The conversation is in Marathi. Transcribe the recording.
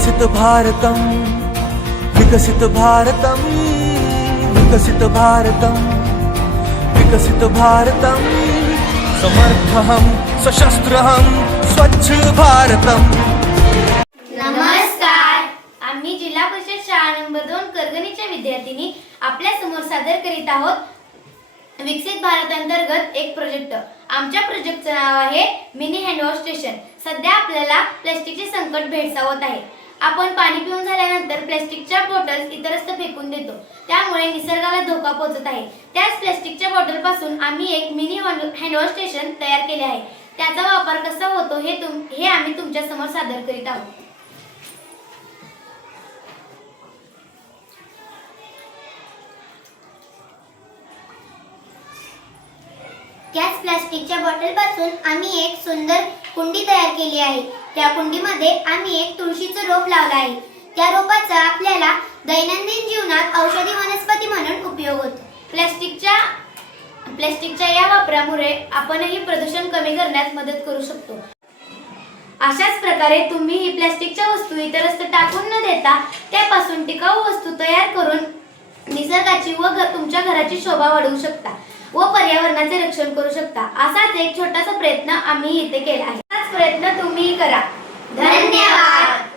विकसित भारतम विकसित भारतम विकसित भारतम विकसित भारतम समर्थहं सशस्त्रहं स्वच्छ भारतम। नमस्कार, आम्ही जिल्हा परिषद शाळा नंबर 2 करगणीच्या विद्यार्थिनी आपल्या समोर सादर करीत आहोत विकसित भारत अंतर्गत एक प्रोजेक्ट। आमच्या प्रोजेक्टचे नाव आहे मिनी हँडवॉश स्टेशन। सध्या आपल्याला प्लास्टिकचे संकट भेडसावत आहे। आपण पाणी पिऊन झाल्यानंतर प्लास्टिकच्या बॉटल्स इतरत्र फेकून देतो, त्यामुळे निसर्गाला धोका पोहोचत आहे। त्याच प्लास्टिकच्या बॉटलपासून आम्ही एक मिनी हँडवॉश स्टेशन तयार केले आहे। त्याचा वापर कसा होतो हे आम्ही तुमच्या समोर सादर करीत आहोत। त्याच प्लास्टिकच्या बॉटलपासून आम्ही एक सुंदर कुंडी तयार केली आहे। त्या कुंडीमध्ये आम्ही एक तुळशीचं रोप लावलं आहे। त्या रोपाचा आपल्याला दैनंदिन जीवनात औषधी वनस्पती म्हणून उपयोग होतो। प्लास्टिकच्या या वापरामुळे आपणही प्रदूषण कमी करण्यास मदत करू शकतो। अशाच प्रकारे तुम्ही ही प्लास्टिकच्या वस्तू इतरत्र टाकून न देता त्यापासून टिकाऊ वस्तू तयार करून निसर्गाची व तुमच्या घराची शोभा वाढवू शकता व पर्यावरणाचे रक्षण करू शकता। असाच एक छोटासा प्रयत्न आम्ही इथे केला आहे। हाच प्रयत्न तुम्हीही करा। धन्यवाद।